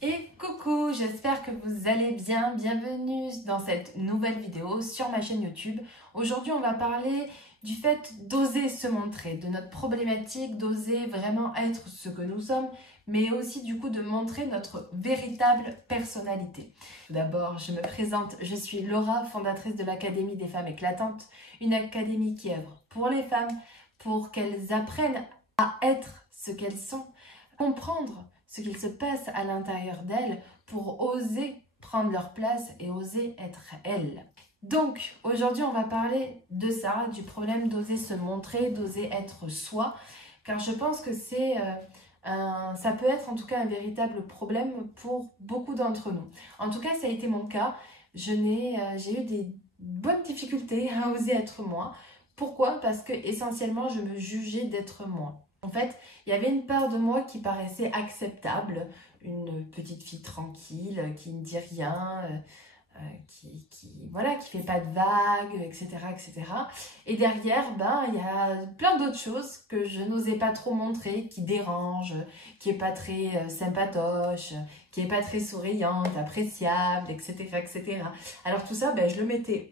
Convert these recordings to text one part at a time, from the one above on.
Et coucou, j'espère que vous allez bien. Bienvenue dans cette nouvelle vidéo sur ma chaîne YouTube. Aujourd'hui, on va parler du fait d'oser se montrer, de notre problématique, d'oser vraiment être ce que nous sommes, mais aussi du coup de montrer notre véritable personnalité. D'abord, je me présente, je suis Laura, fondatrice de l'Académie des femmes éclatantes, une académie qui œuvre pour les femmes, pour qu'elles apprennent à être ce qu'elles sont, comprendre ce qu'il se passe à l'intérieur d'elles pour oser prendre leur place et oser être elles. Donc aujourd'hui on va parler de ça, du problème d'oser se montrer, d'oser être soi, car je pense que ça peut être en tout cas un véritable problème pour beaucoup d'entre nous. En tout cas ça a été mon cas, j'ai eu des bonnes difficultés à oser être moi. Pourquoi? Parce que essentiellement je me jugeais d'être moi. En fait, il y avait une part de moi qui paraissait acceptable, une petite fille tranquille, qui ne dit rien, voilà, qui fait pas de vagues, etc., etc. Et derrière, il y a plein d'autres choses que je n'osais pas trop montrer, qui dérangent, qui est pas très sympatoche, qui est pas très souriante, appréciable, etc., etc. Alors tout ça, je le mettais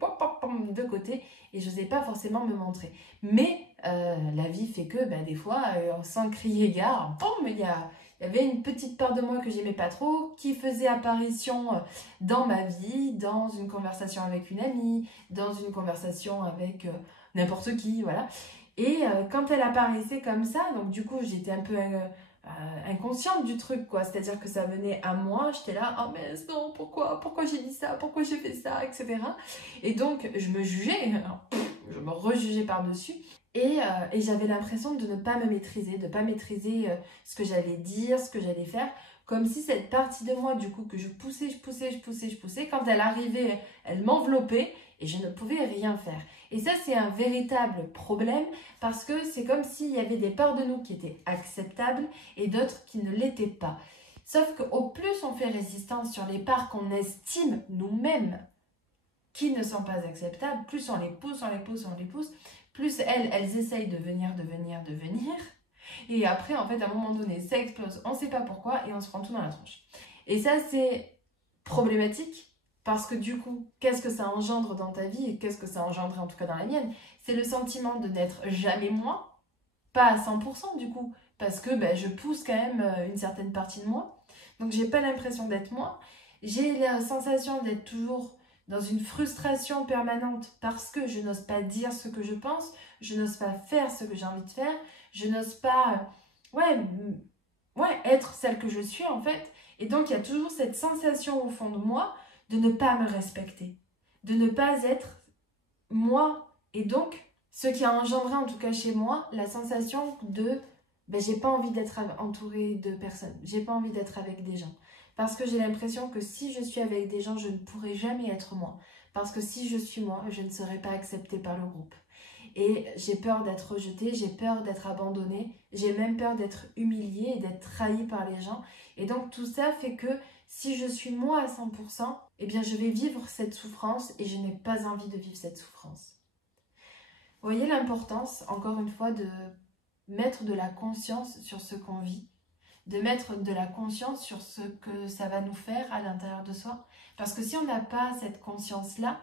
de côté et je n'osais pas forcément me montrer. Mais la vie fait que des fois, sans crier gare, il y avait une petite part de moi que j'aimais pas trop, qui faisait apparition dans ma vie, dans une conversation avec une amie, dans une conversation avec n'importe qui, voilà. Et quand elle apparaissait comme ça, donc du coup j'étais un peu inconsciente du truc, quoi. C'est-à-dire que ça venait à moi, j'étais là, oh mais non, pourquoi j'ai dit ça, pourquoi j'ai fait ça, etc. Et donc je me jugeais, je me rejugeais par-dessus. Et j'avais l'impression de ne pas me maîtriser, de ne pas maîtriser ce que j'allais dire, ce que j'allais faire. Comme si cette partie de moi, du coup, que je poussais, quand elle arrivait, elle m'enveloppait et je ne pouvais rien faire. Et ça, c'est un véritable problème parce que c'est comme s'il y avait des parts de nous qui étaient acceptables et d'autres qui ne l'étaient pas. Sauf qu'au plus on fait résistance sur les parts qu'on estime nous-mêmes qui ne sont pas acceptables, plus on les pousse, plus elles essayent de venir. Et après, en fait, à un moment donné, ça explose, on ne sait pas pourquoi, et on se prend tout dans la tronche. Et ça, c'est problématique, parce que du coup, qu'est-ce que ça engendre dans ta vie, et qu'est-ce que ça engendre en tout cas dans la mienne? C'est le sentiment de n'être jamais moi, pas à 100% du coup, parce que je pousse quand même une certaine partie de moi, donc j'ai pas l'impression d'être moi, j'ai la sensation d'être toujours dans une frustration permanente parce que je n'ose pas dire ce que je pense, je n'ose pas faire ce que j'ai envie de faire, je n'ose pas être celle que je suis en fait. Et donc il y a toujours cette sensation au fond de moi de ne pas me respecter, de ne pas être moi. Et donc ce qui a engendré en tout cas chez moi la sensation de j'ai pas envie d'être entourée de personnes, j'ai pas envie d'être avec des gens. Parce que j'ai l'impression que si je suis avec des gens, je ne pourrai jamais être moi. Parce que si je suis moi, je ne serai pas acceptée par le groupe. Et j'ai peur d'être rejetée, j'ai peur d'être abandonnée, j'ai même peur d'être humiliée et d'être trahie par les gens. Et donc tout ça fait que si je suis moi à 100%, je vais vivre cette souffrance et je n'ai pas envie de vivre cette souffrance. Vous voyez l'importance, encore une fois, de mettre de la conscience sur ce qu'on vit, de mettre de la conscience sur ce que ça va nous faire à l'intérieur de soi. Parce que si on n'a pas cette conscience-là,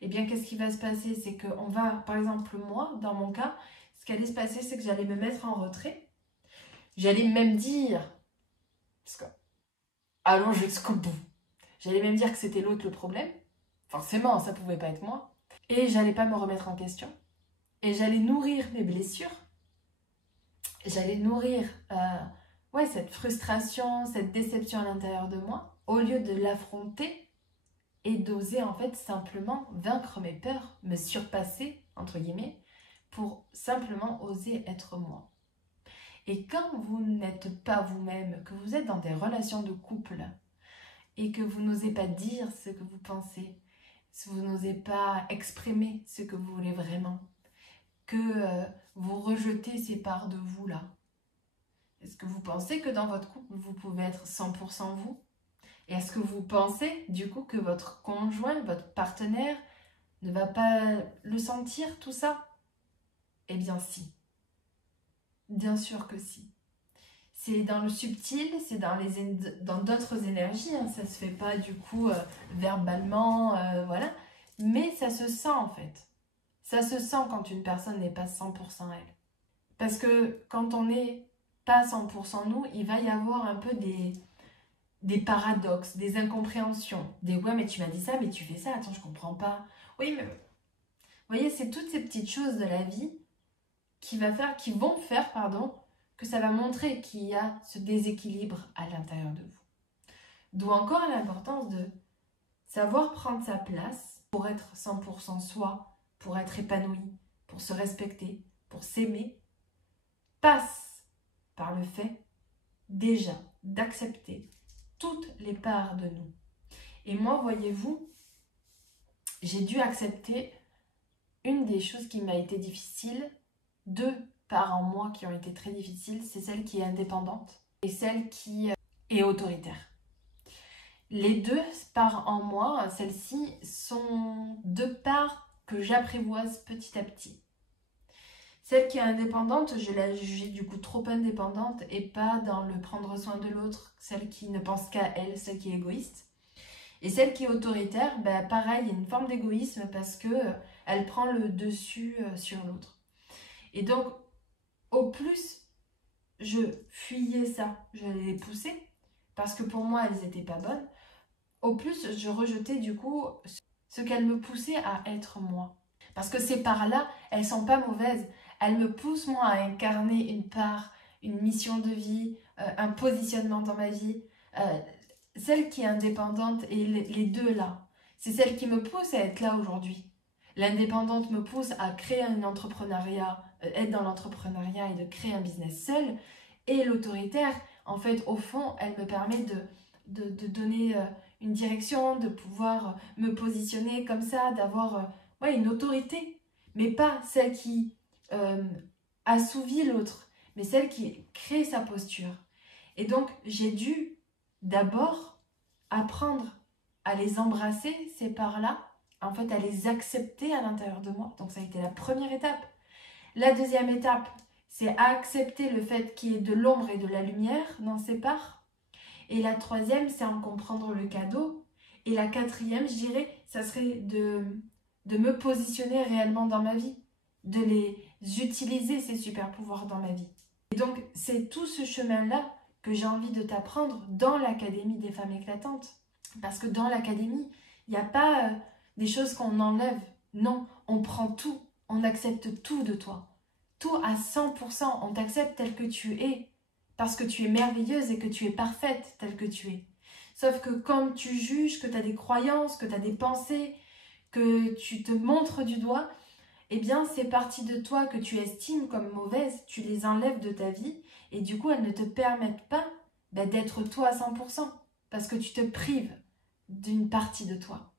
qu'est-ce qui va se passer? C'est qu'on va, par exemple moi, dans mon cas, ce qui allait se passer, c'est que j'allais me mettre en retrait. J'allais même dire, parce que, allons jusqu'au bout, j'allais même dire que c'était l'autre le problème. Forcément, ça pouvait pas être moi. Et j'allais pas me remettre en question. Et j'allais nourrir mes blessures. J'allais nourrir cette frustration, cette déception à l'intérieur de moi, au lieu de l'affronter et d'oser en fait simplement vaincre mes peurs, me surpasser, entre guillemets, pour simplement oser être moi. Et quand vous n'êtes pas vous-même, que vous êtes dans des relations de couple et que vous n'osez pas dire ce que vous pensez, si vous n'osez pas exprimer ce que vous voulez vraiment, que vous rejetez ces parts de vous-là, est-ce que vous pensez que dans votre couple, vous pouvez être 100% vous? Et est-ce que vous pensez, du coup, que votre conjoint, votre partenaire, ne va pas le sentir, tout ça? Eh bien, si. Bien sûr que si. c'est dans le subtil, c'est dans d'autres énergies, hein. Ça se fait pas du coup verbalement, voilà. Mais ça se sent en fait. Ça se sent quand une personne n'est pas 100% elle. Parce que quand on n'est pas 100% nous, il va y avoir un peu des paradoxes, des incompréhensions. Des ouais, mais tu m'as dit ça, mais tu fais ça, attends, je comprends pas. Oui, mais vous voyez, c'est toutes ces petites choses de la vie qui vont faire, pardon, que ça va montrer qu'il y a ce déséquilibre à l'intérieur de vous. D'où encore l'importance de savoir prendre sa place pour être 100% soi, pour être épanoui, pour se respecter, pour s'aimer, passe par le fait déjà d'accepter toutes les parts de nous. Et moi, voyez-vous, j'ai dû accepter une des choses qui m'a été difficile, deux parts en moi qui ont été très difficiles, c'est celle qui est indépendante et celle qui est autoritaire. Les deux parts en moi, celles-ci, sont deux parts que j'apprivoise petit à petit. Celle qui est indépendante, je l'ai jugée du coup trop indépendante et pas dans le prendre soin de l'autre, celle qui ne pense qu'à elle, celle qui est égoïste. Et celle qui est autoritaire, bah pareil, il y a une forme d'égoïsme parce que elle prend le dessus sur l'autre. Et donc, au plus je fuyais ça, je les poussais, parce que pour moi, elles n'étaient pas bonnes, au plus je rejetais du coup ce qu'elles me poussaient à être moi. Parce que ces parts-là, elles sont pas mauvaises. Elles me poussent moi à incarner une part, une mission de vie, un positionnement dans ma vie. Celle qui est indépendante et les deux là, c'est celle qui me pousse à être là aujourd'hui. L'indépendante me pousse à créer un entrepreneuriat, être dans l'entrepreneuriat et de créer un business seul. Et l'autoritaire, en fait, au fond, elle me permet de donner une direction, de pouvoir me positionner comme ça, d'avoir ouais, une autorité. Mais pas celle qui assouvit l'autre, mais celle qui crée sa posture. Et donc, j'ai dû d'abord apprendre à les embrasser, ces parts-là, en fait, à les accepter à l'intérieur de moi. Donc, ça a été la première étape. La deuxième étape, c'est accepter le fait qu'il y ait de l'ombre et de la lumière dans ces parts. Et la troisième, c'est en comprendre le cadeau. Et la quatrième, je dirais, ça serait de me positionner réellement dans ma vie, de les utiliser, ces super pouvoirs dans ma vie. Et donc, c'est tout ce chemin-là que j'ai envie de t'apprendre dans l'Académie des femmes éclatantes. Parce que dans l'Académie, il n'y a pas des choses qu'on enlève. Non, on prend tout, on accepte tout de toi. Tout à 100%, on t'accepte tel que tu es. Parce que tu es merveilleuse et que tu es parfaite telle que tu es. Sauf que quand tu juges, que tu as des croyances, que tu as des pensées, que tu te montres du doigt, eh bien, ces parties de toi que tu estimes comme mauvaises, tu les enlèves de ta vie et du coup, elles ne te permettent pas d'être toi à 100% parce que tu te prives d'une partie de toi.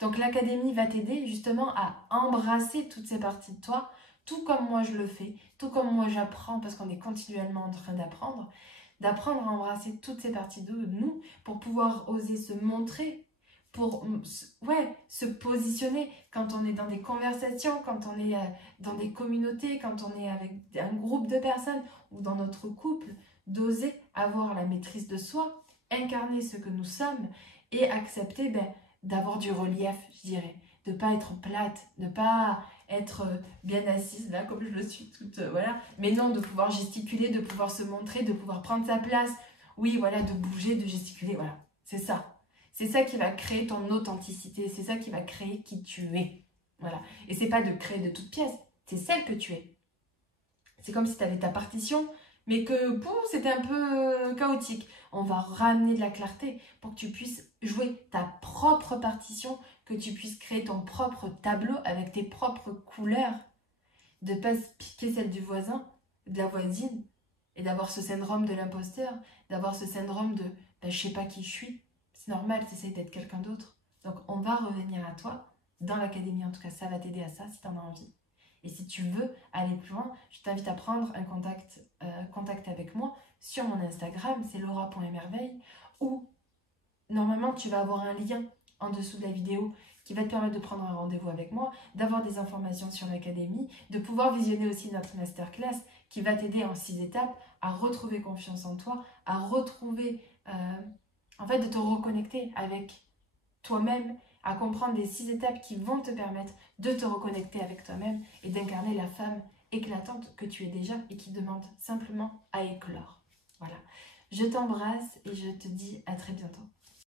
Donc, l'Académie va t'aider justement à embrasser toutes ces parties de toi, tout comme moi je le fais, tout comme moi j'apprends parce qu'on est continuellement en train d'apprendre à embrasser toutes ces parties de nous pour pouvoir oser se montrer, pour ouais, se positionner quand on est dans des conversations, quand on est dans des communautés, quand on est avec un groupe de personnes ou dans notre couple, d'oser avoir la maîtrise de soi, incarner ce que nous sommes et accepter d'avoir du relief, je dirais, de ne pas être plate, de ne pas être bien assise là comme je le suis toute, voilà, mais non, de pouvoir gesticuler, de pouvoir se montrer, de pouvoir prendre sa place, oui, voilà, de bouger, de gesticuler, voilà, c'est ça. C'est ça qui va créer ton authenticité, c'est ça qui va créer qui tu es. Voilà. Et c'est pas de créer de toutes pièces, c'est celle que tu es. C'est comme si tu avais ta partition, mais que c'était un peu chaotique. On va ramener de la clarté pour que tu puisses jouer ta propre partition, que tu puisses créer ton propre tableau avec tes propres couleurs, de ne pas piquer celle du voisin, de la voisine, et d'avoir ce syndrome de l'imposteur, d'avoir ce syndrome de je sais pas qui je suis. C'est normal, tu essaies d'être quelqu'un d'autre. Donc, on va revenir à toi. Dans l'académie, en tout cas, ça va t'aider à ça si tu en as envie. Et si tu veux aller plus loin, je t'invite à prendre un contact avec moi sur mon Instagram, c'est laura.merveille, où normalement, tu vas avoir un lien en dessous de la vidéo qui va te permettre de prendre un rendez-vous avec moi, d'avoir des informations sur l'académie, de pouvoir visionner aussi notre masterclass qui va t'aider en 6 étapes à retrouver confiance en toi, à retrouver, en fait, de te reconnecter avec toi-même, à comprendre les 6 étapes qui vont te permettre de te reconnecter avec toi-même et d'incarner la femme éclatante que tu es déjà et qui demande simplement à éclore. Voilà. Je t'embrasse et je te dis à très bientôt.